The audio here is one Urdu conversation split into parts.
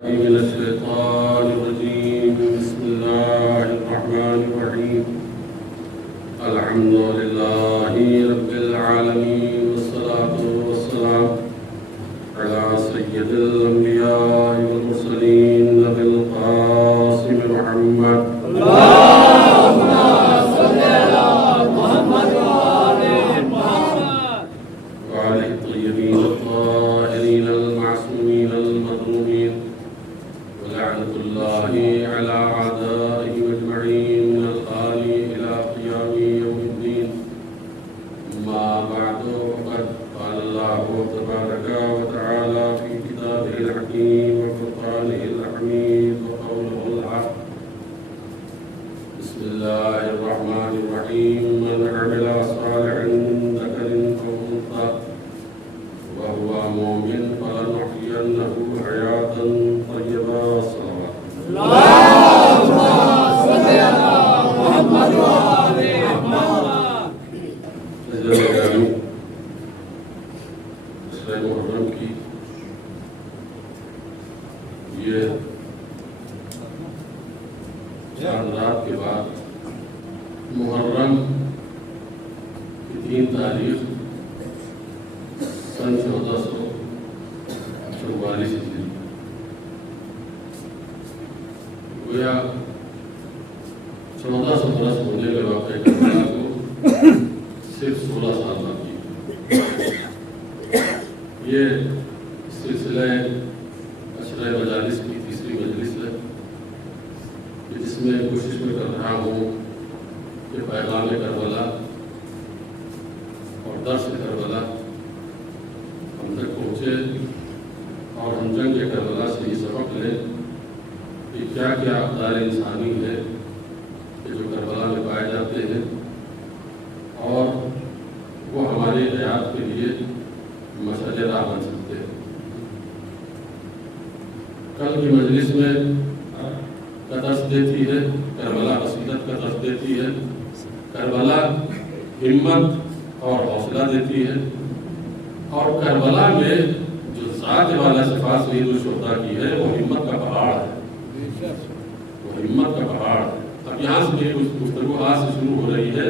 من الشيطان الرجيم. بسم الله الرحمن الرحيم. الحمد لله رب العالمين، والصلاة والسلام على سيد الأنبياء والمرسلين نبي القاسم محمد. اللهم صل على محمد وآل محمد وعلى الطيبين الطاهرين المعصومين المظلومين، ولعنة الله على أعدائهم أجمعين من الآن إلى قيام يوم الدين. أما بعد، فقد قال الله تبارك وتعالى في كتابه الحكيم وفرقانه الحميد وقوله الحق. بسم الله الرحمن الرحيم. من عمل صالحا من ذكر أو أنثى وهو مؤمن فلنحيينه حياة طيبة. صلوات اللهم صل على محمد وآل محمد. محرم کی یہ چاند رات کے بعد محرم کی 3 تاریخ سن 1444 ہجری، گویا 1400 برس ہونے کے واقعے کربلا کو صرف 16 سال باقی ہے۔ یہ سلسلہ عشرہ مجالس کی 3ری مجلس ہے، جس میں کوشش میں کر رہا ہوں کہ پیغام کربلا اور درس کربلا ہم تک پہنچے اور ہم جنگ کربلا سے یہ سبق لیں کہ کیا کیا اقدار انسانی ہے کہ جو کربلا میں پائے جاتے ہیں، اور وہ ہماری حیات کے لیے مشعل راہ بن سکتے ہیں۔ کل کی مجلس میں کا درس دیتی ہے کربلا، بصیرت کا درس دیتی ہے کربلا، ہمت اور حوصلہ دیتی ہے، اور کربلا میں جو ذات والا صفات شہید الشہداء کی ہے وہ ہمت کا پہاڑ ہے، وہ ہمت کا پہاڑ ہے۔ اب یہاں سے میری گفتگو آج سے شروع ہو رہی ہے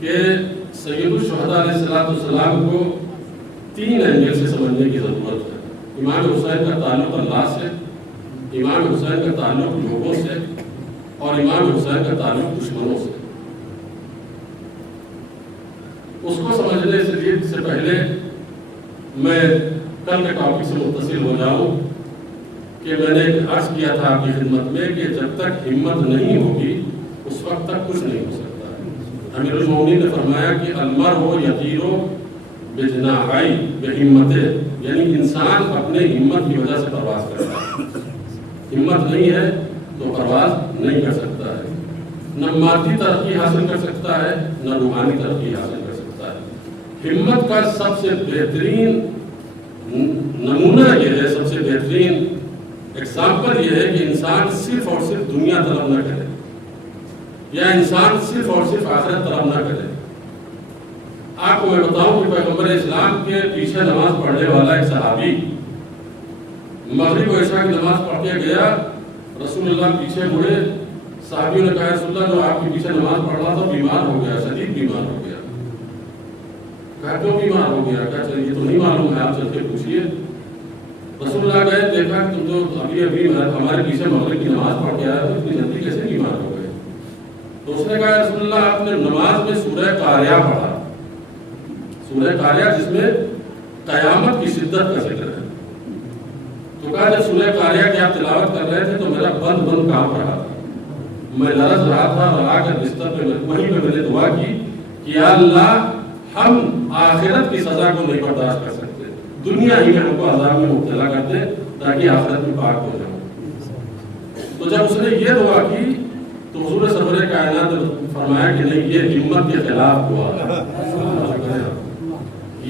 کہ سید الشہداء علیہ السلام کو 3 اینگل سے سمجھنے کی ضرورت ہے۔ امام حسین کا تعلق اللہ سے، امام حسین کا تعلق لوگوں سے، اور امام حسین کا تعلق دشمنوں سے۔ اس کو سمجھنے سے پہلے میں کل کے ٹاپک سے متصل ہو جاؤں کہ میں نے عرض کیا تھا آپ کی خدمت میں کہ جب تک ہمت نہیں ہوگی اس وقت تک کچھ نہیں ہو سکتا ہے۔ امیر المومنین نے فرمایا کہ المرء یطیر بجناحی بہمتہ، یعنی انسان اپنے ہمت کی وجہ سے پرواز کرتا ہے۔ ہمت نہیں ہے تو پرواز نہیں کر سکتا ہے، نہ مادی ترقی حاصل کر سکتا ہے نہ روحانی ترقی حاصل کر سکتا ہے۔ ہمت کا سب سے بہترین نمونہ یہ ہے، سب سے بہترین ایگزامپل یہ ہے کہ انسان صرف اور صرف دنیا طلب نہ کرے، یا انسان صرف اور صرف آخرت طلب نہ کرے۔ آپ کو میں بتاؤں کہ پیغمبر اسلام کے پیچھے نماز پڑھنے والا ایک صحابی مغرب و عشاء کی نماز پڑھ کے گیا، رسول اللہ پیچھے مڑے، صحابیوں نے کہا رسول اللہ جو آپ کے پیچھے نماز پڑھ رہا تھا بیمار ہو گیا، شدید بیمار ہو گیا۔ کہا کیوں بیمار ہو گیا؟ کہا چلیے یہ تو نہیں معلوم ہے، آپ چل کے پوچھیے۔ رسول اللہ گئے، دیکھا کہ تم تو ابھی ہمارے پیچھے مغرب کی نماز پڑھ کے آئے تو اتنی جلدی کیسے بیمار ہو گئے؟ تو اس نے کہا رسول اللہ آپ نے نماز میں سورہ قاریہ پڑھا، سورہ قاریہ جس میں قیامت کی شدت کا ذکر ہے۔ تو کہا جب سورہ قاریہ کی آپ تلاوت کر رہے تھے تو میرا بند کانپ رہا تھا، میں لرز رہا تھا، اور آ کر بستر پہ وہیں پہ میں نے دعا کی کہ یا اللہ ہم آخرت کی سزا کو نہیں برداشت کر سکتے، دنیا ہی میں ہم کو عذاب میں مبتلا کر دے تاکہ آخرت میں پاک ہو جاؤں۔ تو جب اس نے یہ دعا کی تو حضور سرور کائنات نے فرمایا کہ نہیں، یہ ہمت کے خلاف دعا ہے،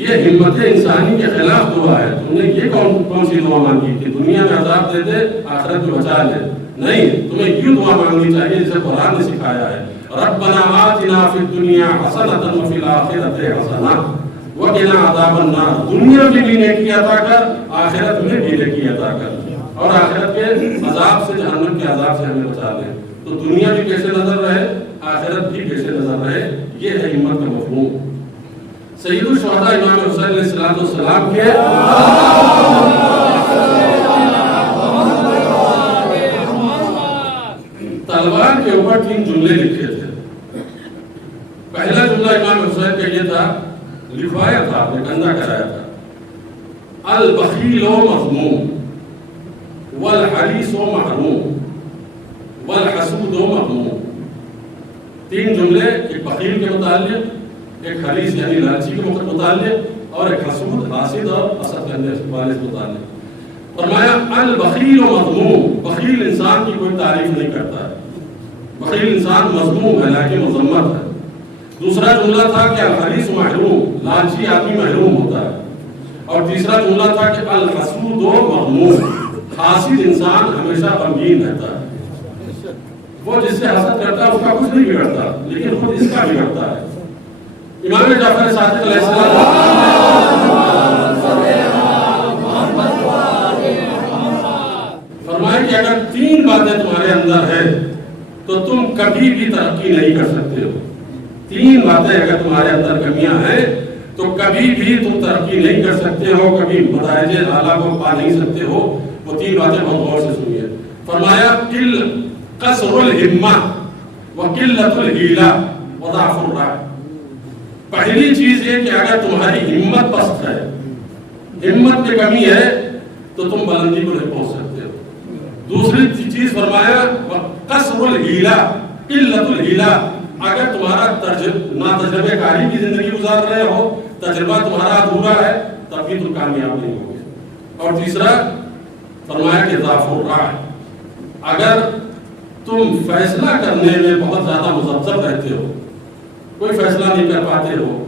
یہ ہمت انسانی کے خلاف دعا ہے۔ تم نے یہ کون سی دعا مانگی کہ دنیا میں عذاب دے دے آخرت میں بچا لے؟ نہیں، تمہیں یہ دعا مانگنی چاہیے جسے قرآن نے سکھایا ہے، ربنا آتنا فی الدنیا حسنۃ وفی الآخرۃ حسنۃ وقنا عذاب النار۔ دنیا میں بھی نیکی عطا کر، آخرت میں بھی نیکی عطا کر۔ اور آخرت کے عذاب سے، جہنم کے عذاب سے ہمیں بچا لے. تو دنیا بھی پیش نظر رہے، آخرت بھی پیش نظر رہے. یہ ہے ہمت کا مفہوم. سید الشہداء امام حسین علیہ السلام کے تلوار کے اوپر 3 جملے لکھے تھے. پہلا جملہ امام حسین کا یہ تھا، لکھوایا تھا، آپ نے گندا کرایا تھا، البخیل مذموم والحریص محروم والحسود مذموم. 3 جملے، ایک بخیل کے متعلق، ایک حریص یعنی لالچی کے متعلق، اور ایک حسود، حاسد اور حسد کرنے والے سے متعلق. فرمایا البخیل مذموم، بخیل انسان کی کوئی تعریف نہیں کرتا ہے، بخیل انسان مذموم ہے لیکن مذمت ہے. دوسرا جملہ تھا کہ الحریص محروم، لالچی آدمی محروم ہوتا ہے. اور تیسرا جملہ تھا کہ الحسود مذموم، حاسد انسان ہمیشہ غمگین رہتا ہے. وہ جس سے حسد کرتا ہے اس کا کچھ نہیں بگڑتا لیکن خود اس کا بگڑتا ہے. امام جعفر صادق علیہ السلام فرمائے کہ اگر 3 باتیں تمہارے اندر ہے تو تم کبھی بھی ترقی نہیں کر سکتے ہو. 3 باتیں اگر تمہارے اندر کمیاں ہیں تو کبھی بھی تم ترقی نہیں کر سکتے ہو، کبھی مدارج اعلیٰ کو پا نہیں سکتے ہو. وہ 3 باتیں بہت غور سے سنیے. فرمایا قصر الہمہ وقلۃ الحیلہ وضعف الرأی. پہلی چیز یہ کہ اگر تمہاری ہمت پست ہے، ہمت میں کمی ہے تو تم بلندی کو نہیں پہنچ سکتے ہو. دوسری چیز فرمایا قصر الحیلہ قلۃ الحیلہ، اگر تمہارا ناتجربہ کاری کی زندگی گزار رہے ہو، تجربہ تمہارا ادھورا ہے، تب بھی تم کامیاب نہیں ہوگے. اور تیسرا فرمایا کہ ضعف الرأی، اگر تم فیصلہ کرنے میں بہت زیادہ مذبذب رہتے ہو، کوئی فیصلہ نہیں کر پاتے ہو،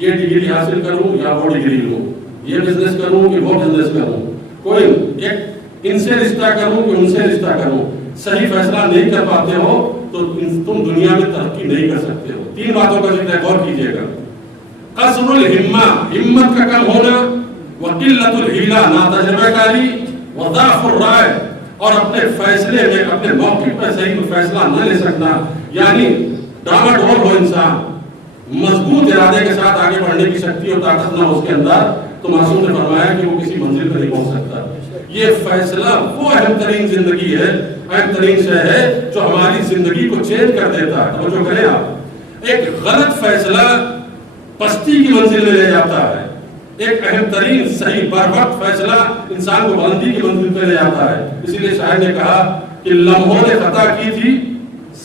یہ ڈگری حاصل کروں یا وہ ڈگری لوں، یہ بزنس کروں کہ وہ بزنس کروں، کوئی ایک ان سے رشتہ کروں کہ ان سے رشتہ کروں، صحیح فیصلہ نہیں کر پاتے ہو تو تم دنیا میں ترقی نہیں کر سکتے ہو. 3 باتوں کا ذکر غور کیجیے گا. قصر الہمہ، ہمت کا کم ہونا، وقلۃ الحیلہ، ناتجربہ کاری، وضعف الرأی، اور اپنے فیصلے میں اپنے موقف پہ صحیح فیصلہ نہ لے سکنا، یعنی ڈاما ڈول ہو انسان، مضبوط ارادے کے ساتھ آگے بڑھنے کی شکتی اور طاقت نہ اس کے اندر، تو معصوم نے فرمایا کہ وہ کسی منزل پر نہیں پہنچ سکتا. یہ فیصلہ وہ اہم ترین زندگی ہے، اہم ترین شے ہے جو ہماری زندگی کو چینج کر دیتا ہے. توجہ کریں آپ، ایک غلط فیصلہ پستی کی منزل میں لے جاتا ہے، ایک اہم ترین صحیح بر وقت فیصلہ انسان کو بلندی کی منزل پہ لے جاتا ہے. اسی لیے شاعر نے کہا کہ لمحوں نے خطا کی تھی،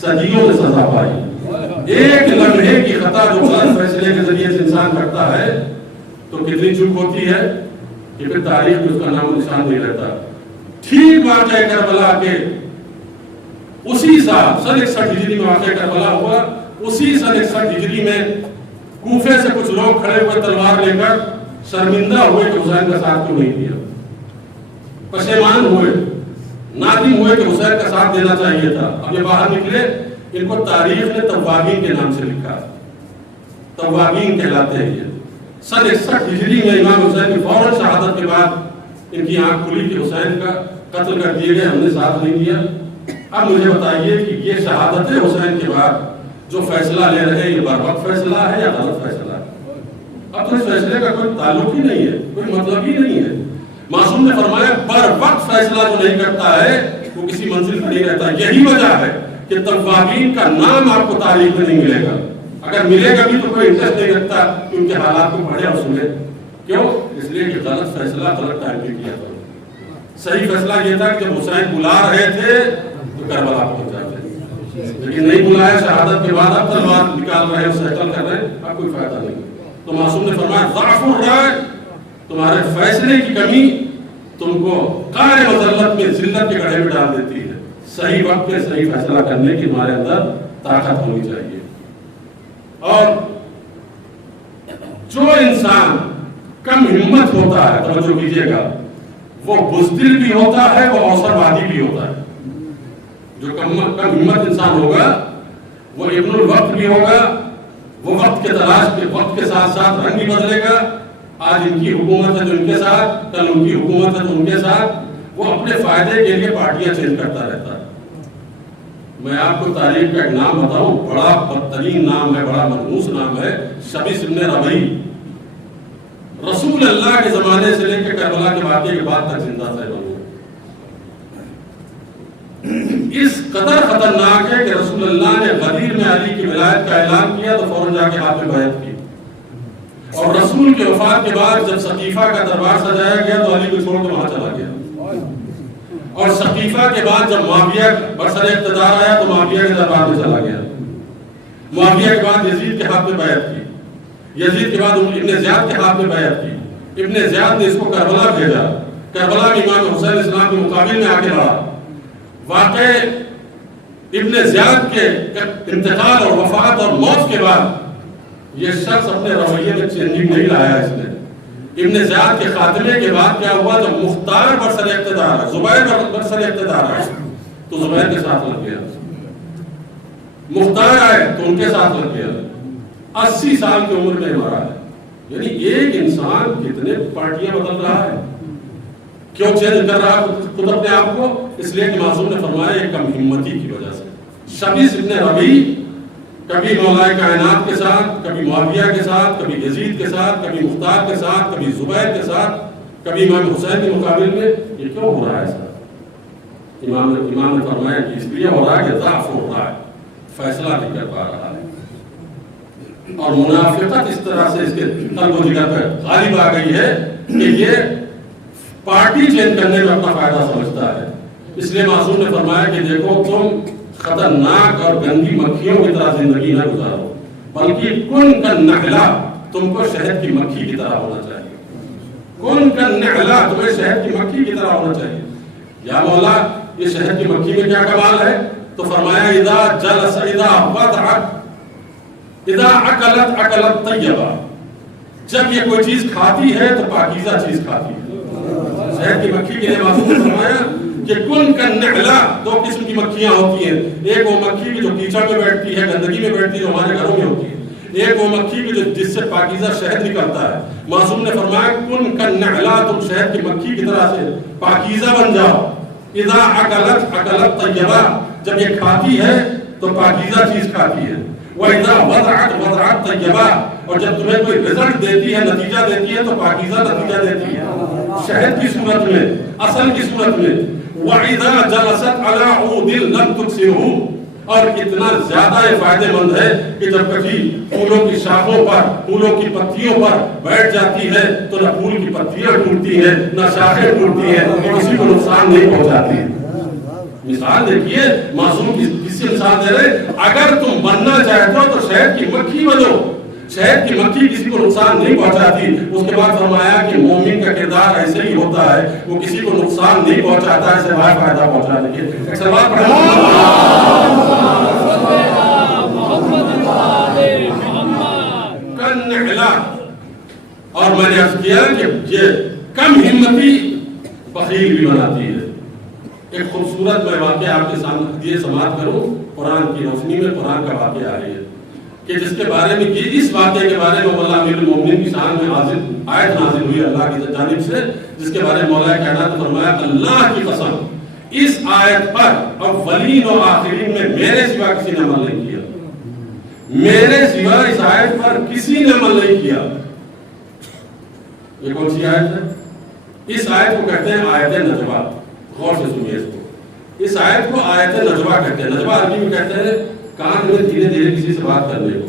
صدیوں نے سزا پائی. ایک لمحے کی خطا جو غلط فیصلے کے ذریعے سے انسان کرتا ہے تو کتنی چوک ہوتی ہے کہ پھر تاریخ میں اس کا نام و نشان نہیں رہتا. ٹھیک واقعہ کربلا کے اسی سال 61 ہجری میں واقعہ کربلا ہوا، اسی 61 ہجری میں کوفے سے کچھ لوگ کھڑے ہوئے تلوار لے کر شرمندہ ہوئے کہ حسین کا ساتھ کیوں نہیں دیا، پشیمان ہوئے، نادم ہوئے کہ حسین کا ساتھ دینا چاہیے تھا. اب یہ باہر نکلے، ان کو تاریخ نے توابین کے نام سے لکھا، توابین کہلاتے ہیں یہ. 61 ہجری میں امام حسین کی فوراً شہادت کے بعد ان کی آنکھ کھلی کہ حسین کا قتل کر دیے گئے، ہم نے ساتھ نہیں دیا. اب مجھے بتائیے کہ یہ شہادت حسین کے بعد جو فیصلہ لے رہے ہیں یہ بر وقت فیصلہ ہے یا غلط فیصلہ ہے؟ اب تو اس فیصلے کا کوئی تعلق ہی نہیں ہے، کوئی مطلب ہی نہیں ہے. معصوم نے فرمایا بر وقت فیصلہ جو نہیں کرتا ہے وہ کسی منزل پر نہیں رہتا. یہی وجہ ہے کہ توابین کا نام آپ کو تاریخ میں نہیں ملے گا. اگر ملے گا بھی تو کوئی انٹرسٹ نہیں رکھتا کہ ان کے حالات کو پڑھے اور سنے. کیوں؟ اس لیے کہ غلط فیصلہ غلط ٹائم پہ کیا تھا. صحیح فیصلہ یہ تھا کہ جب حسین بلا رہے تھے تو کربلا پہنچ جاتے، لیکن نہیں بلایا، شہادت کے بعد اب تلوار نکال رہے ہیں، سیٹل کر رہے ہیں، اب کوئی فائدہ نہیں. تو معصوم نے فرمایا ضعف الرأی، تمہارے فیصلے کی کمی تم کو قہر مذلت میں، ذلت کے گڑھے میں ڈال دیتی ہے. صحیح وقت پہ صحیح فیصلہ کرنے کی تمہارے اندر طاقت ہونی چاہیے. اور جو انسان کم ہمت ہوتا ہے، توجہ کیجیے گا، وہ بزدل بھی ہوتا ہے، وہ اوسر وادی بھی ہوتا ہے. جو کم ہمت انسان ہوگا وہ ابن الوقت بھی ہوگا، وہ وقت کے تلاش کے وقت کے ساتھ ساتھ رنگ بھی بدلے گا. آج ان کی حکومت ہے تو ان کے ساتھ، کل ان کی حکومت ہے تو ان کے ساتھ. وہ اپنے فائدے کے لیے پارٹیاں چینج کرتا رہتا ہے. میں آپ کو تاریخ کا ایک نام بتاؤں، بڑا بدترین نام ہے، بڑا منحوس نام ہے، شبیس ابن ربیع. رسول اللہ کے زمانے سے لے کے کربلا کے واقعے کے بعد تک زندہ تھے. اس قدر خطرناک ہے کہ رسول اللہ نے غدیر میں علی کی ولایت کا اعلان کیا تو فوراً جا کے ہاتھ میں بیعت کی. اور رسول کے وفات کے بعد جب ثقیفہ کا دربار سجایا گیا تو علی کو چھوڑ کے وہاں چلا گیا. اور ثقیفہ کے بعد جب معاویہ برسر اقتدار آیا تو معاویہ کے دربار میں چلا گیا. معاویہ کے بعد یزید کے ہاتھ میں بیعت کی. یزید کے بعد ابن زیاد کے ہاتھ میں بیعت کی. ابن زیاد نے اس کو کربلا بھیجا. کربلا میں امام حسین اسلام کے مقابل میں آ کے لڑا. واقع ابن زیاد کے انتقال اور وفات اور موت کے بعد یہ شخص اپنے رویے میں چینجنگ نہیں لایا. اس نے ابن زیاد کے خاتمے کے بعد کیا ہوا، جب مختار برسر اقتدار ہے، زبیر برسر اقتدار ہے تو زبیر کے ساتھ لگ گیا. مختار آئے تو ان کے ساتھ لگ گیا. 80 سال کی عمر میں مرا ہے. یعنی ایک انسان کتنے پارٹیاں بدل رہا ہے، کیوں چینج کر رہا ہے خود اپنے آپ کو؟ اس لیے کہ معصوم نے فرمایا یہ کم ہمتی کی وجہ سے. شبیس ابن ربیع کبھی مولا کائنات کے ساتھ، کبھی معاویہ کے ساتھ، کبھی یزید کے ساتھ، کبھی مختار کے ساتھ، کبھی زبیر کے ساتھ، کبھی امام حسین کے مقابل میں. یہ کیوں ہو رہا ہے ایسا؟ امام نے فرمایا کہ اس لیے ہو رہا ہے کہ ضعف ہو رہا ہے، فیصلہ نہیں کر پا رہا ہے. اور منافقت اس طرح سے اس کے قلب و جگر پر غالب آ گئی ہے کہ یہ پارٹی چینج کرنے میں اپنا فائدہ سمجھتا ہے. اس لیے معصوم نے فرمایا کہ دیکھو تم خطرناک اور گندی مکھیوں کی طرح زندگی نہ گزارو، بلکہ کن کا نحلہ تم کو شہد کی مکھی کی طرح ہونا چاہیے. کن کا نحلہ تمہیں شہد کی مکھی کی طرح ہونا چاہیے. یا مولا یہ شہد کی مکھی میں کیا کمال ہے؟ تو فرمایا اذا جلس اذا وضعت اذا اکلت اکلت طیبہ. جب یہ کوئی چیز کھاتی ہے تو پاکیزہ چیز کھاتی ہے. شہد کی مکھی کے لیے معصوم نے فرمایا کہ کن کا نحلہ دو قسم کی مکھیاں ہوتی ہیں. ایک وہ مکھی کی جو کیچڑ میں بیٹھتی ہے، گندگی میں بیٹھتی ہے، جو ہمارے گھروں میں ہوتی ہے. ایک وہ مکھی کی جو جس سے پاکیزہ شہد نکلتا ہے. معصوم نے فرمایا کن کا نحلہ تم شہد کی مکھی کی طرح سے پاکیزہ بن جاؤ. اذا اکلت اکلت طیبہ، جب یہ کھاتی ہے تو پاکیزہ چیز کھاتی ہے. وَإِذَا وَضَعَتْ وَضَعَتْ طَيِّبًا، اور جب تمہیں کوئی رزلٹ دیتی ہے، نتیجہ دیتی ہے تو پاکیزہ نتیجہ دیتی ہے، شہد کی صورت میں، اصل کی صورت میں. وَإِذَا جَلَسَتْ عَلَىٰ عُودٍ لَمْ تُكْسِرْهُ، اور اتنا زیادہ یہ فائدے مند ہے کہ جب کبھی پھولوں کی شاخوں پر، پھولوں کی پتیوں پر بیٹھ جاتی ہے تو نہ پھول کی پتیاں ٹوٹتی ہیں، نہ شاخیں ٹوٹتی ہیں، کسی کو نقصان نہیں پہنچاتی. مثال دیکھیے معصوم کسی مثال دے رہے، اگر تم بننا چاہتے ہو تو شہد کی مکھی بنو. شہد کی مکھی کسی کو نقصان نہیں پہنچاتی. اس کے بعد فرمایا کہ مومن کا کردار ایسے ہی ہوتا ہے، وہ کسی کو نقصان نہیں پہنچاتا ہے سوائے فائدہ پہنچانے کے. ایک سوال اور میں نے عرض کیا کہ یہ کم ہمتی بخیل بھی بناتی ہے. ایک خوبصورت میں واقعہ آپ کے سامنے یہ سماعت کروں، قرآن کی روشنی میں قرآن کا واقعہ آ رہی ہے کہ جس کے بارے میں یہ اس واقعے کے بارے میں مولا امیر المومنین کی شان میں آیت نازل ہوئی اللہ کی جانب سے، جس کے بارے میں مولا کائنات نے فرمایا اللہ کی قسم اس آیت پر اولین و آخرین میں میرے سوا کسی نے عمل نہیں کیا. میرے سوا اس آیت پر کسی نے عمل نہیں کیا. یہ کون سی آیت ہے؟ اس آیت کو کہتے ہیں آیت نجوہ. غور سے سنیے اس کو. اس آیت کو آیت نجوہ کہتے ہیں. نجوہ عربی میں کہتے ہیں کان میں دھیرے دھیرے کسی سے بات کرنے کو.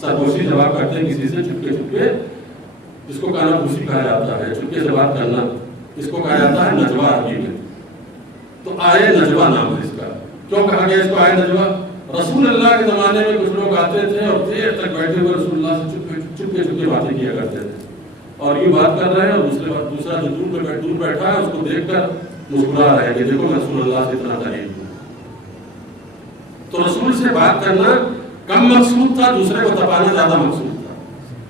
سرگوشی جواب کرتے ہیں کسی سے چپکے چپکے، جس کو کانا پوشی کہا جاتا ہے. چپکے سے بات کرنا اس کو کہا جاتا ہے نجوہ عربی میں. تو آئے نجوہ نام ہے اس کا. کیوں کہا گیا اس کو آئے نجوہ؟ رسول اللہ کے زمانے میں کچھ لوگ آتے تھے اور دیر تک بیٹھے ہوئے رسول اللہ سے چپکے چپکے باتیں کیا کرتے تھے، اور یہ بات کر رہے ہیں اور دوسرا جو دور بیٹھا ہے اس کو دیکھ کر مسکرا رہے ہیں کہ دیکھو میں رسول اللہ سے اتنا قریب ہوں. تو رسول سے بات کرنا کم مقصود تھا، دوسرے کو تپانا زیادہ مقصود تھا.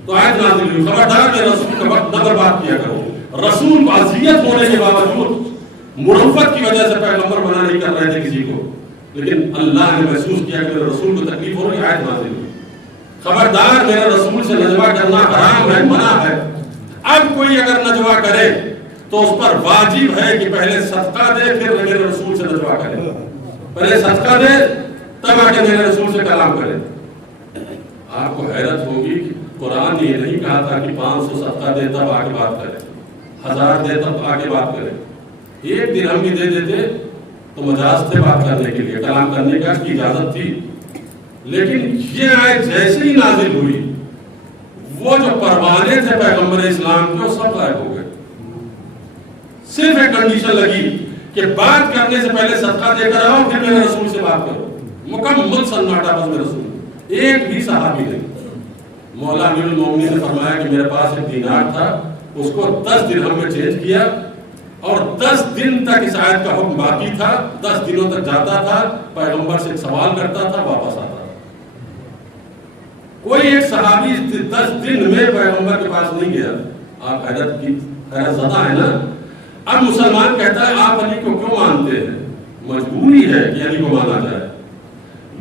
تو آیت نازل ہوئی خبردار کہ رسول کا وقت نہ برباد کیا کرو. رسول کو اذیت ہونے کے باوجود مرفت کی وجہ سے پیغمبر بنا نہیں کر رہے تھے کسی کو، لیکن اللہ نے محسوس کیا کہ میرے رسول کو تکلیف ہو رہی ہے. آیت نازل ہوئی خبردار میرے رسول سے نجوہ کرنا حرام ہے، منع ہے. اب کوئی اگر نجوہ کرے تو اس پر واجب ہے کہ پہلے صدقہ دے پھر میرے رسول سے نجوا کرے، پہلے صدقہ دے تب آ کے میرے رسول سے کلام کرے۔ آپ کو حیرت ہوگی کہ قرآن یہ نہیں کہا تھا کہ 500 صدقہ دے تب آ کے بات کرے، 1000 دے تب آ کے بات کرے، 1 درہم بھی دے دیتے تو مجاز تھے بات کرنے کے لیے، کلام کرنے کا کی اجازت تھی۔ لیکن یہ آیت جیسے ہی نازل ہوئی، وہ جو پروانے تھے پیغمبر اسلام کے وہ سب غائب ہو گئے۔ صرف ایک کنڈیشن لگی کہ بات کرنے سے پہلے صدقہ دے کر آؤ پھر میرے رسول سے بات کرو، مکمل سناٹا بس میرے رسول، ایک بھی صحابی نہیں۔ مولا امیر المومنین نے فرمایا کہ میرے پاس ایک دینار تھا، اس کو 10 درہم میں چینج کیا اور 10 دن تک اس آیت کا حکم باقی تھا، 10 دنوں تک جاتا تھا، پیغمبر سے سوال کرتا تھا، واپس آتا تھا۔ کوئی ایک صحابی 10 دن میں پیغمبر کے پاس نہیں گیا۔ آپ حیرت زدہ ہے نا؟ اب مسلمان کہتا ہے آپ علی کو کیوں مانتے ہیں؟ مجبوری ہے کہ علی کو مانا جائے۔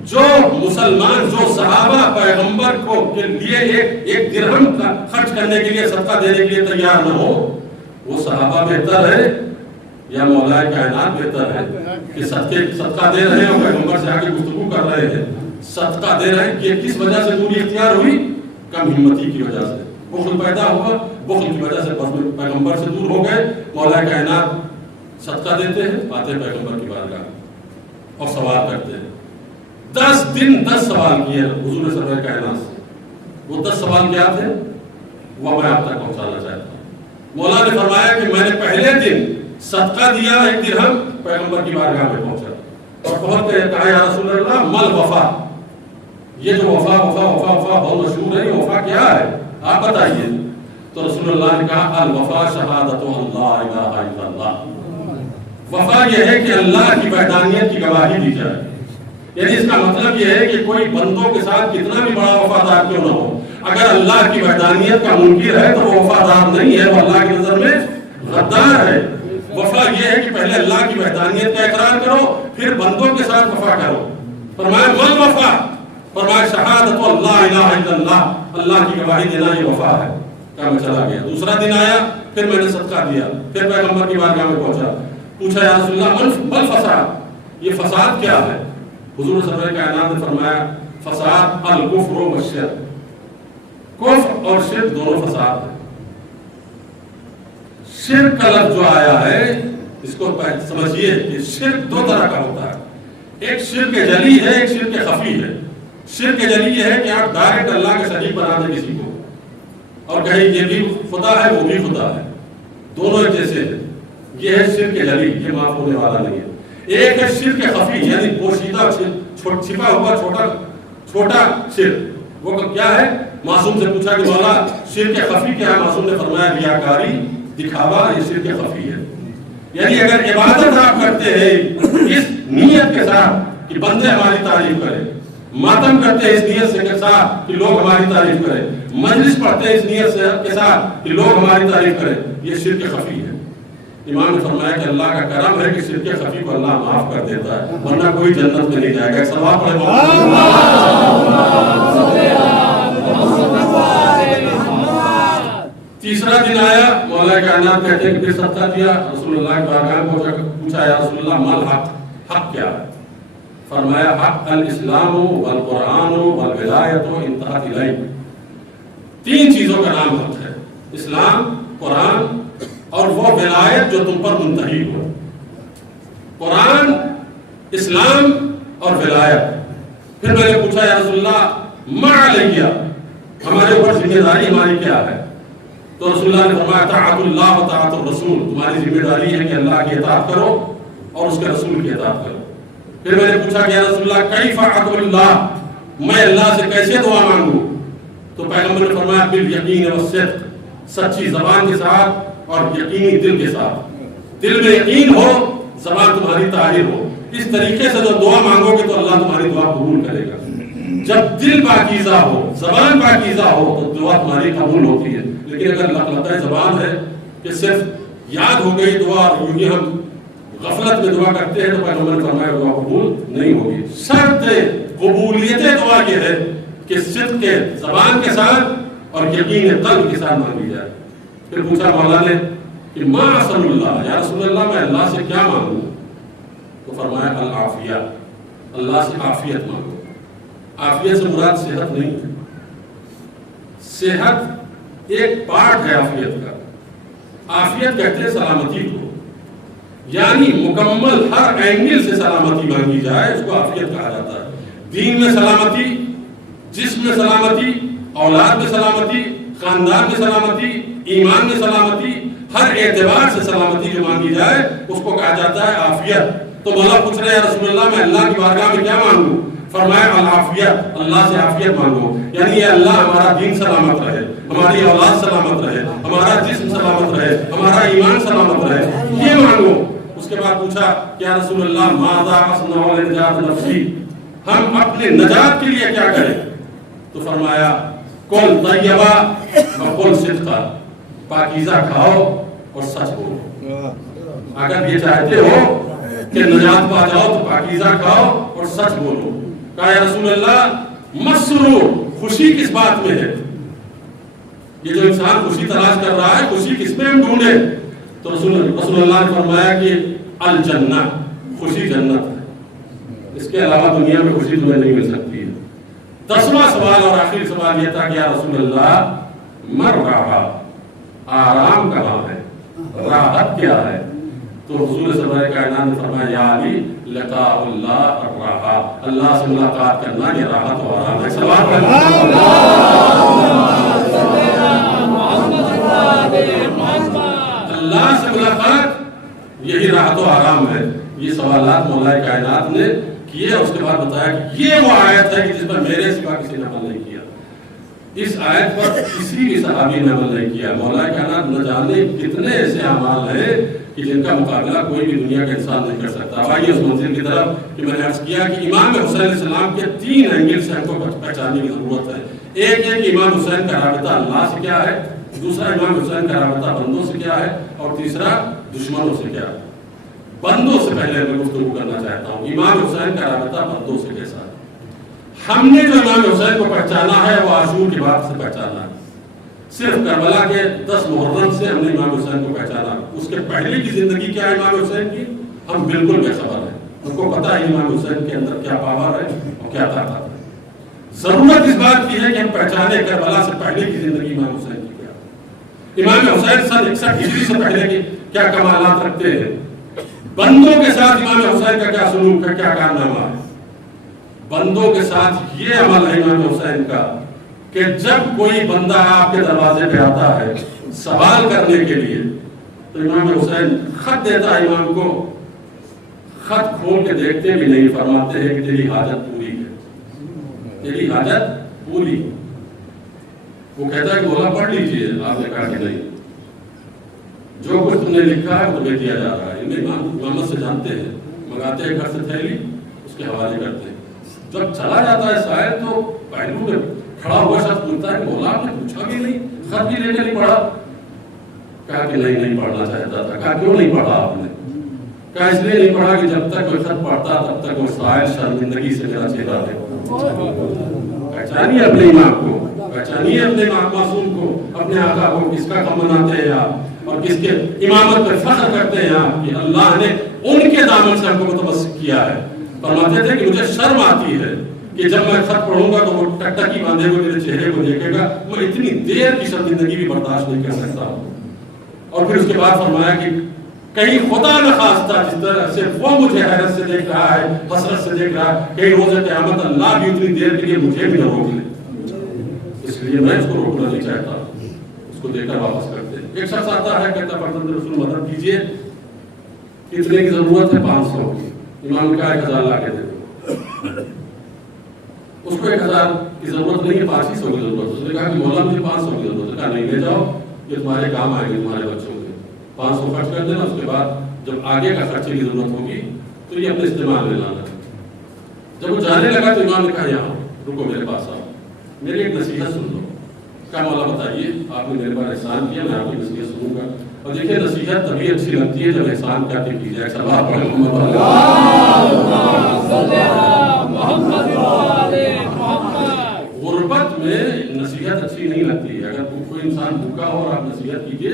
جو مسلمان، جو صحابہ پیغمبر کو کے لیے ایک درہم کا خرچ کرنے کے لیے، صدقہ دینے کے لیے تیار نہ ہو، وہ صحابہ بہتر ہے یا مولا کائنات بہتر ہے کہ صدقہ دے رہے ہیں اور پیغمبر سے آگے گفتگو کر رہے ہیں؟ صدقہ دے رہے ہیں کہ کس وجہ سے دوری اختیار ہوئی؟ کم ہمتی کی وجہ سے، بخل پیدا ہوا، بخل کی وجہ سے پیغمبر سے دور ہو گئے۔ مولا کائنات صدقہ دیتے ہیں، آتے ہیں پیغمبر کی بارگاہ اور سوال کرتے ہیں۔ 10 دن 10 سوال کیے حضور سرور کائنات سے۔ وہ 10 سوال کیا تھے وہ میں آپ تک پہنچانا چاہتا ہوں۔ مولا نے فرمایا کہ میں نے پہلے دن صدقہ دیا 1 درہم، پیغمبر کی بارگاہ میں پہنچا اور پہنچ کے کہا یا رسول اللہ مل وفا، یہ جو وفا وفا وفا وفا بہت مشہور ہے، یہ وفا کیا ہے آپ بتائیے؟ تو رسول اللہ نے کہا الوفا شہادت اللہ الہ الا اللہ، وفا یہ ہے کہ اللہ کی وحدانیت کی گواہی دی جائے۔ یعنی اس کا مطلب یہ ہے کہ کوئی بندوں کے ساتھ کتنا بھی بڑا وفادار کیوں نہ ہو، اگر اللہ کی وحدانیت کا منکر ہے تو وہ وفادار نہیں ہے، وہ اللہ کی نظر میں غدار ہے۔ وفا یہ ہے کہ پہلے اللہ کی وحدانیت کا اقرار کرو پھر بندوں کے ساتھ وفا کرو۔ فرمایا مل وفا، فرمایا شہادت اللہ الہ الا اللہ، اللہ کی گواہی دینا یہ وفا ہے۔ کہا میں چلا گیا۔ دوسرا دن آیا، پھر میں نے صدقہ دیا، پھر پیغمبر کی بارگاہ میں پہنچا، پوچھا یا رسول اللہ مل فساد، یہ فساد کیا ہے؟ حضور سرور کائنات نے فرمایا فساد الکفر والشرک، کفر اور شرک دونوں فساد ہیں۔ شرک کا لفظ جو آیا ہے اس کو سمجھیے کہ شرک 2 طرح کا ہوتا ہے، ایک شرک جلی ہے، ایک شرک خفی ہے۔ شرک جلی یہ ہے کہ آپ ڈائریکٹ اللہ کا شریک بنا دیں کسی کو اور کہیں یہ بھی خدا ہے وہ بھی خدا ہے، دونوں ایک جیسے ہیں، یہ ہے شرک جلی، یہ معاف ہونے والا نہیں ہے۔ ایک ہے شرک خفی، یعنی پوشیدہ چھپا ہوا چھوٹا شرک، وہ کیا ہے؟ معصوم سے پوچھا کہ مولا شرک خفی کیا ہے؟ معصوم نے فرمایا ریاکاری، دکھاوا، یہ شرک خفی ہے۔ یعنی اگر عبادت آپ کرتے ہیں اس نیت کے ساتھ کہ بندے ہماری تعریف کریں، ماتم کرتے ہیں اس نیت کے ساتھ کہ لوگ ہماری تعریف کریں، مجلس پڑھتے ہیں اس نیت کے ساتھ کہ لوگ ہماری تعریف کریں، یہ شرک خفی ہے۔ امام نے فرمایا کہ اللہ کا کرم ہے کہ شرک خفی کو اللہ معاف کر دیتا ہے، ورنہ کوئی جنت میں نہیں جائے گا۔ ایک سوال پڑھے تیسرا دن آیا، مولا کائنات کہتے ہیں کہ پھر صدقہ دیا، رسول اللہ کی بارگاہ میں پوچھا یا رسول اللہ مل حق، حق کیا ہے؟ فرمایا حق الاسلام والقرآن والولایت انتہت الیہ، 3 چیزوں کا نام حق ہے، اسلام، قرآن اور وہ ولایت جو تم پر منتہی ہو۔ قرآن، اسلام اور ولایت۔ پھر میں نے پوچھا یا رسول اللہ ما علیہ، ہمارے اوپر ذمہ داری ہماری کیا ہے؟ تو رسول اللہ نے فرمایا طاعت اللہ و طاعت الرسول، تمہاری ذمہ داری ہے کہ اللہ کی اطاعت کرو اور اس کے رسول کی اطاعت کرو۔ پھر میں نے پوچھا کہ یا رسول اللہ کیف ادعو اللہ، میں اللہ سے کیسے دعا مانگوں؟ تو پیغمبر نے فرمایا بالیقین والصدق، سچی زبان کے ساتھ اور یقینی دل کے ساتھ، دل میں یقین ہو، زبان تمہاری طاہر ہو، اس طریقے سے جو دعا مانگو گے تو اللہ تمہاری دعا قبول کرے گا۔ جب دل پاکیزہ ہو، زبان پاکیزہ ہو تو دعا تمہاری قبول ہوتی ہے۔ لیکن اگر لقلقہ زبان ہے کہ صرف یاد ہو گئی دعا اور یوں ہی ہم غفلت میں دعا کرتے ہیں تو پیغمبر نے فرمایا دعا قبول نہیں ہوگی۔ شرط قبولیت دعا یہ ہے کہ صدق کے زبان کے ساتھ اور یقین قلب کے ساتھ مانگی جائے۔ پھر پوچھا مولا نے کہ ما اسأل اللہ، یا رسول اللہ میں اللہ سے کیا مانگوں؟ تو فرمایا العافیہ، اللہ سے عافیت مانگو۔ عافیت سے مراد صحت نہیں ہے، صحت ایک پارٹ ہے عافیت کا۔ عافیت کہتے ہیں سلامتی کو، یعنی مکمل ہر اینگل سے سلامتی مانگی جائے، اس کو عافیت کہا جاتا ہے۔ دین میں سلامتی، جسم میں سلامتی، اولاد میں سلامتی، خاندان میں سلامتی، ایمان میں سلامتی، ہر اعتبار سے سلامتی جو مانگی جائے اس کو کہا جاتا ہے عافیت۔ تو مولا پوچھ رہے ہیں رسول اللہ میں اللہ کی بارگاہ میں کیا مانگوں؟ فرمایا العافیت، اللہ سے عافیت مانگو، یعنی یہ اللہ ہمارا دین سلامت رہے، ہماری اولاد سلامت رہے، ہمارا جسم سلامت رہے، ہمارا ایمان سلامت رہے، یہ مانگو۔ اس کے بعد پوچھا یا رسول اللہ ماذا اصنع لنجات نفسی، ہم اپنے نجات کے لیے کیا کریں؟ تو فرمایا کل طیبہ وقل صدقہ، پاکیزہ کھاؤ اور سچ بولو۔ اگر یہ چاہتے ہو کہ نجات پا جاؤ تو پاکیزہ کھاؤ اور سچ بولو۔ کہا یا رسول اللہ مسرور، خوشی کس بات میں ہے؟ یہ جو انسان خوشی تلاش کر رہا ہے، خوشی کس میں ہم ڈھونڈے؟ تو رسول اللہ نے فرمایا کہ الجنہ، خوشی جنت ہے، اس کے علاوہ دنیا میں خوشی تمہیں نہیں مل سکتی ہے۔ 10واں سوال اور آخری سوال یہ تھا کہ یا رسول اللہ مر راحہ، آرام کہاں ہے، راحت کیا ہے؟ تو حضور صلی اللہ علیہ وسلم نے فرمایا یا علی لقاء اللہ الراحہ، اللہ سے ملاقات کرنا یہ راحت و آرام ہے۔ سوال اللہ سے ملاقات یہی راحت و آرام ہے۔ یہ سوالات مولا کائنات نے کیے، اس کے بعد بتایا کہ یہ وہ آیت ہے کہ جس پر میرے سوا کسی نے عمل نہیں کیا۔ اس آیت پر کسی بھی صحابی نے عمل نہیں کیا۔ مولا کائنات نہ جانے کتنے ایسے اعمال ہیں کہ جن کا مقابلہ کوئی بھی دنیا کا انسان نہیں کر سکتا۔ آئیے اس منزل کی طرف کہ میں نے عرض کیا کہ امام حسین علیہ السلام کے 3 اینگل سے ہم کو پہچاننے کی ضرورت ہے۔ ایک ہے کہ امام حسین کا رابطہ اللہ سے کیا ہے، دوسرا امام حسین کا رابطہ بندوں سے کیا ہے، اور تیسرا دشمنوں سے کیا ہے۔ بندوں سے پہلے میں گفتگو کرنا چاہتا ہوں، امام حسین کا رابطہ بندوں سے کیسا ہے؟ ہم نے جو امام حسین کو پہچانا ہے وہ عاشور کی بات سے پہچانا ہے۔ صرف کربلا کے 10 محرم سے ہم نے امام حسین کو پہچانا۔ اس کے پہلے کی زندگی کیا ہے امام حسین کی، ہم بالکل بے خبر ہیں۔ ہم کو پتہ ہے امام حسین کے اندر کیا پاور ہے اور کیا طاقت ہے۔ ضرورت اس بات کی ہے کہ ہم پہچانے کربلا سے پہلے کی زندگی امام حسین کی کیا، امام حسین سن 61 ہجری سے پہلے کے کیا کمالات رکھتے ہیں، بندوں کے ساتھ امام حسین کا کیا سلوک ہے، کیا کارنامہ ہے۔ بندوں کے ساتھ یہ عمل ہے امام حسین کا کہ جب کوئی بندہ آپ کے دروازے پہ آتا ہے سوال کرنے کے لیے تو امام حسین خط دیتا ہے امام کو، خط کھول کے دیکھتے بھی نہیں، فرماتے ہیں کہ تیری حاجت پوری ہے، تیری حاجت پوری۔ وہ کہتا ہے کہ مولا پڑھ لیجئے، آپ نے کہا کہ نہیں، جو کچھ تم نے لکھا ہے وہ تمہیں دیا جا رہا ہے۔ امام محمد سے جانتے ہیں، منگاتے ہیں گھر سے تھیلی، اس کے حوالے کرتے ہیں۔ جب چلا جاتا ہے سائل تو پہلو میں کھڑا ہوا شخص پوچھتا ہے مولا آپ نے پوچھا بھی نہیں، خط بھی لے کے نہیں پڑھا؟ کہا کہ نہیں پڑھنا چاہتا تھا۔ کہا کیوں نہیں پڑھا آپ نے؟ کہا اس لیے نہیں پڑھا کہ جب تک کوئی خط پڑھتا تب تک وہ سائل شرمندگی سے میرا چہرہ دیکھتا۔ پہچانیے اپنے امام کو، پہچانیے اپنے معصوم کو، اپنے آقا کو، کس کا غم مناتے ہیں آپ اور کس کے امامت پر فخر کرتے ہیں آپ کہ اللہ نے ان کے دامن سے ہم کو متمسک کیا ہے۔ فرماتے تھے کہ مجھے شرم آتی ہے کہ جب میں خط پڑھوں گا تو وہ ٹکٹکی باندھے ہوئے میرے چہرے کو دیکھے گا، میں اتنی دیر کی شرمندگی بھی برداشت نہیں کر سکتا۔ اور پھر اس کے بعد فرمایا کہ کہیں خدا نہ خواستہ جس طرح سے وہ مجھے حیرت سے دیکھ رہا ہے، حسرت سے دیکھ رہا ہے، کہیں روز قیامت اللہ بھی اتنی دیر کے لیے مجھے بھی نہ روک لے۔ اس لیے میں اس کو روکنا نہیں چاہتا، اس کو دیکھ کر واپس کرتے ہیں۔ ایک شخص آتا ہے کہتا فرزند رسول مدد کیجیے، کتنے کی ضرورت ہے؟ 500 کی۔ امام نے کہا 1000 لا کے دے دو۔ اس کو 1000 کی ضرورت نہیں ہے، 500 کی ضرورت۔ اس نے کہا کہ مولا مجھے 500 کی ضرورت ہے۔ کہا نہیں، لے جاؤ، یہ تمہارے کام آئے گی، تمہارے بچوں کے۔ 500 خرچ کر دینا، اس کے بعد جب آگے کا خرچے کی ضرورت ہوگی تو یہ اپنے استعمال میں لانا۔ جب وہ جانے لگا تو امام نے کہا یہاں رکو، میرے پاس آؤ، میری ایک نصیحت سن لو۔ کہا مولا بتائیے، آپ نے میرے پر احسان کیا، میں آپ کی نصیحت سنوں گا۔ اور دیکھیں نصیحت تبھی اچھی لگتی ہے جب احسان کر کے کی جائے۔ سلام غربت میں نصیحت اچھی نہیں لگتی ہے۔ اگر کوئی انسان بھوکا ہو اور آپ نصیحت کیجیے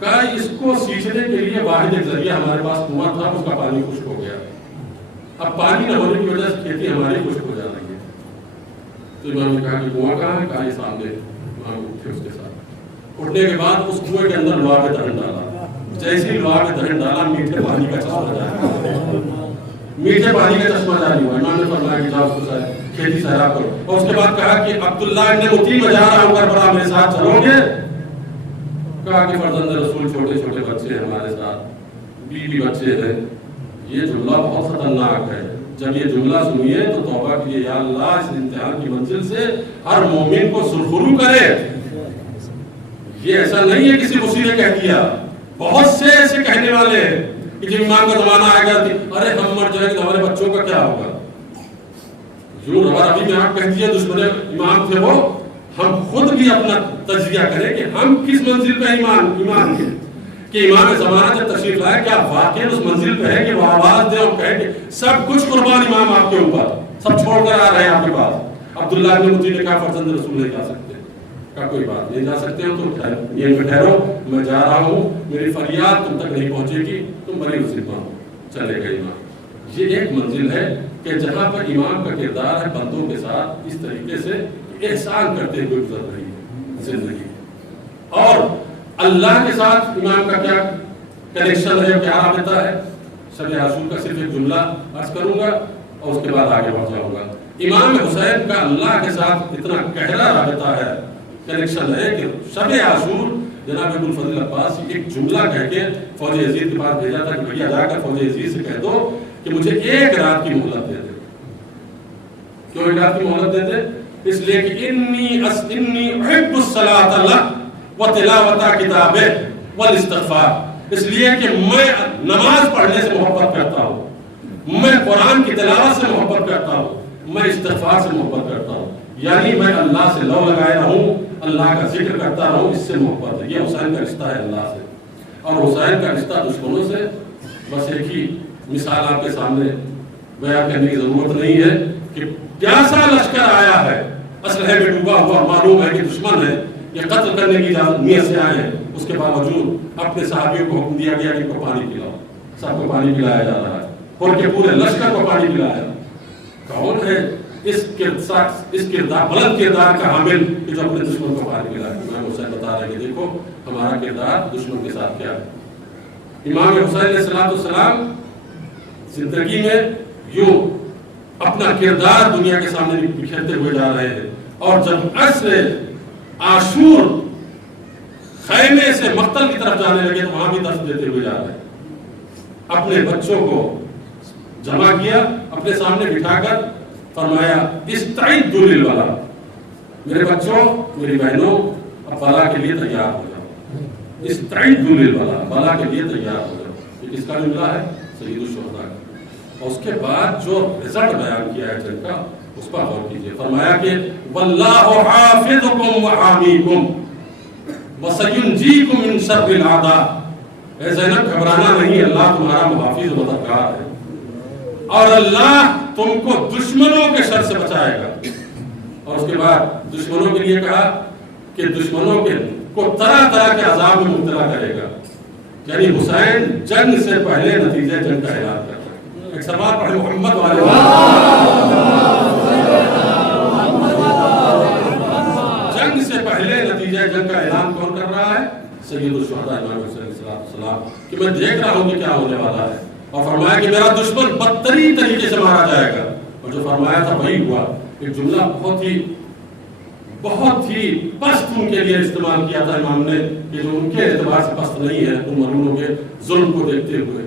کہا اس کو سینچنے کے لیے واحد ایک ذریعہ ہمارے پاس کنواں تھا، اس کا پانی خشک ہو گیا، اب پانی نہ ہونے کی وجہ سے کھیتی ہماری خشک ہو جا رہی ہے۔ تو امام نے کہا کہ کنواں کہاں ہے؟ کہا یہ سامنے۔ امام اٹھے اس کے ساتھ، اٹھنے کے بعد اس کنویں کے اندر لوہا کا دہن ڈالا، جیسے ہی لوہا کا دہن ڈالا میٹھے پانی کا چشمہ جاری، میٹھے پانی کا چشمہ جاری ہوا۔ امام نے فرمایا کہ جاؤ اس کو کھیتی سیراب کرو، اور اس کے بعد کہا کہ عبداللہ ابن مطی میں جا رہا ہوں کربلا، میرے ساتھ چلو گے؟ کہا کہ فرزند رسول چھوٹے چھوٹے بچے ہیں ہمارے ساتھ، بیوی بچے ہیں، یہ جملہ بہت خطرناک ہے، جب یہ جملہ سنیے تو توبہ کیجیے، یا اللہ اس امتحان کی منزل سے ہر مومن کو سرخرو کرے۔ یہ ایسا نہیں ہے کسی مصری نے کہہ دیا، بہت سے ایسے کہنے والے ہیں کہ جب امام کا زمانہ آئے گا ارے ہم مر جائیں گے تو ہمارے بچوں کا کیا ہوگا۔ جو ابھی میں آپ کہہ دیے دشمن امام تھے وہ، ہم خود بھی اپنا تجزیہ کریں کہ ہم کس منزل پہ ایمان کے، کہ امام زمانہ جب تشریف لائے کیا واقعی اس منزل پہ ہے کہ وہ آواز دے اور کہے کہ سب کچھ قربان امام آپ کے اوپر، سب چھوڑ کر آ رہے ہیں آپ کے پاس۔ عبداللہ ابن مطی نے کہا فرزند رسول نہیں جا سکتے، کہا کوئی بات نہیں، جا سکتے ہو تو یہیں پہ ٹھہرو، میں جا رہا ہوں، میری فریاد تم تک نہیں پہنچے گی، تم بری ذمہ ہو۔ چلے گئے امام۔ یہ ایک منزل ہے کہ جہاں پر امام کا کردار ہے بندوں کے ساتھ اس طریقے سے احسان کرتے ہوئے گزر رہی ہے زندگی، اور اللہ کے ساتھ امام کا کیا کنیکشن ہے، کیا رابطہ ہے۔ شب عاشور کا صرف ایک جملہ عرض کروں گا اور اس کے بعد آگے بڑھ جاؤں گا۔ امام حسین کا اللہ کے ساتھ اتنا گہرا رابطہ ہے، کنیکشن ہے کہ شب عاشور جناب ابو الفضل عباس ایک جملہ کہہ کے فوج یزید کے پاس بھیجا تھا کہ بھیا جا کر فوج یزید سے کہہ دو کہ مجھے ایک رات کی مہلت دے دے۔ کیوں ایک رات کی مہلت دے دے؟ اس لیے کہ انی احب الصلاۃ لک وتلاوت کتابہ والاستغفار، اس لیے کہ میں نماز پڑھنے سے محبت کرتا ہوں، میں قرآن کی تلاوت سے محبت کرتا ہوں، میں استغفار سے محبت کرتا ہوں، یعنی میں اللہ سے لو لگائے رہوں، اللہ کا ذکر کرتا رہوں، اس سے محبت ہے۔ یہ حسین کا رشتہ ہے اللہ سے، اور حسین کا رشتہ دشمنوں سے بس ایک ہی مثال آپ کے سامنے بیان کرنے کی ضرورت نہیں ہے کہ پیاسا لشکر آیا ہے، اسلحے میں ڈوبا ہوا، معلوم ہے کہ دشمن ہے، یہ قتل کرنے کی نیت سے آئے ہیں، اس کے باوجود اپنے صحابیوں کو حکم دیا گیا کہ ان کو پانی پلاؤ، سب کو پانی پلایا جا رہا ہے، اور کہ پورے لشکر کو پانی پلایا۔ کون ہے اس کردار بلند کردار کا حامل کہ جو اپنے دشمن کو پانی پلائے؟ امام حسین بتا رہے ہیں کہ دیکھو ہمارا کردار دشمن کے ساتھ کیا ہے۔ امام حسین علیہ السلام زندگی میں یوں اپنا کردار دنیا کے سامنے بکھیرتے ہوئے جا رہے ہیں، اور جب عصر عاشور خیمے سے مقتل کی طرف جانے لگے تو وہاں بھی درس دیتے ہوئے جا رہے ہیں۔ اپنے بچوں کو جمع کیا، اپنے سامنے بٹھا کر فرمایا استعدوا للبلا، میرے بچوں میری بہنوں اب بلا کے لیے تیار ہو جاؤ، استعدوا للبلا، بلا کے لیے تیار ہو جاؤ۔ یہ کس کا جملہ ہے؟ سید الشہداء کا۔ اور اس کے بعد جو رزلٹ بیان کیا ہے جنگ کا اس پر غور کیجئے۔ فرمایا کہ واللہ حافظکم وحامیکم وسینجیکم من شر الاعداء، اے زینب گھبرانا نہیں، اللہ تمہارا محافظ و مددگار ہے، اور اللہ تم کو دشمنوں کے شر سے بچائے گا۔ اور اس کے بعد دشمنوں کے لیے کہا کہ دشمنوں کے کو طرح طرح کے عذاب میں مبتلا کرے گا، یعنی حسین جنگ سے پہلے نتیجے جنگ کا اعلان کرتا ہے۔ ایک سوال پڑھے محمد والے جنگ سے پہلے نتیجے جنگ کا اعلان کون کر رہا ہے؟ سید الشہداء امام حسین علیہ السلام، کہ میں دیکھ رہا ہوں کہ کیا ہونے والا ہے، اور فرمایا کہ میرا دشمن بدترین طریقے سے مارا جائے گا، اور جو فرمایا تھا وہی ہوا۔ ایک جملہ بہت ہی پست ان کے لیے استعمال کیا تھا امام نے، کہ جو ان کے اعتبار سے پست نہیں ہے ان مرونوں کے ظلم کو دیکھتے ہوئے،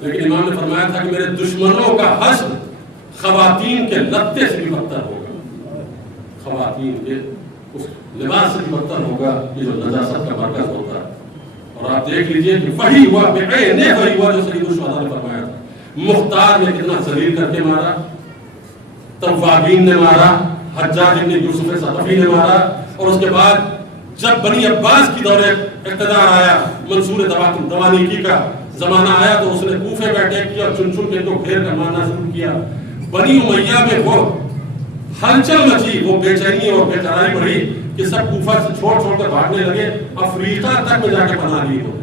لیکن امام نے فرمایا تھا کہ میرے دشمنوں کا حشر خواتین کے لتے سے بھی بدتر ہوگا، خواتین کے اس لباس سے بھی بدتر ہوگا، یہ جو نجاست کا مرکز ہوتا ہے۔ اور آپ دیکھ لیجئے کہ وہی ہوا، وہی ہوا جو سید الشہداء نے فرمایا تھا۔ مختار نے کتنا ذلیل کر کے مارا، توابین نے مارا، حجاج ابن یوسف ثقفی نے مارا، اور اس کے بعد جب بنی عباس کی دور اقتدار آیا، منصور دوانیکی کا زمانہ آیا، تو اس نے کوفے پہ اٹیک کیا اور چن چن کے ان کو گھیر کر مارنا شروع کیا۔ بنی امیہ میں وہ ہلچل مچی، وہ بے چینی اور بے قراری بڑھی کہ سب کوفہ سے چھوڑ کر بھاگنے لگے، افریقہ تک میں جا کے پناہ لی ہوئے۔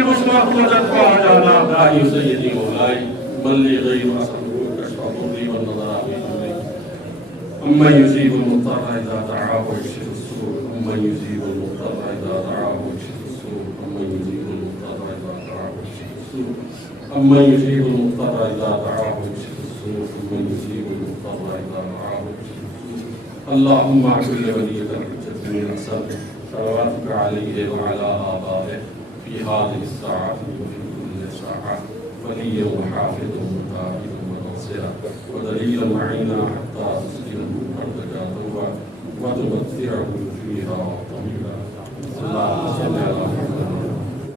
رشد أحمد وعجانا داعي سيدي مولاي من لي غير أسأله كشف ضري والنظر بجوري أمن يجيب المضطر إذا دعاه ويكشف السوء أمن يجيب المضطر إذا دعاه ويكشف السوء أمن يجيب المضطر إذا دعاه ويكشف السوء أمن يجيب المضطر إذا دعاه ويكشف السوء أمن يجيب المضطر إذا دعاه ويكشف السوء اللهم اعفو لوليك الحجة من أسألك صلواتك عليه وعلى آبائه في هذه الساعة وفي كل ساعة وليا وحافظا وقائدا وناصرا ودليلا معينا حتى تسكنه أرضك توبا وتمتعه فيها طويلا اللهم صل على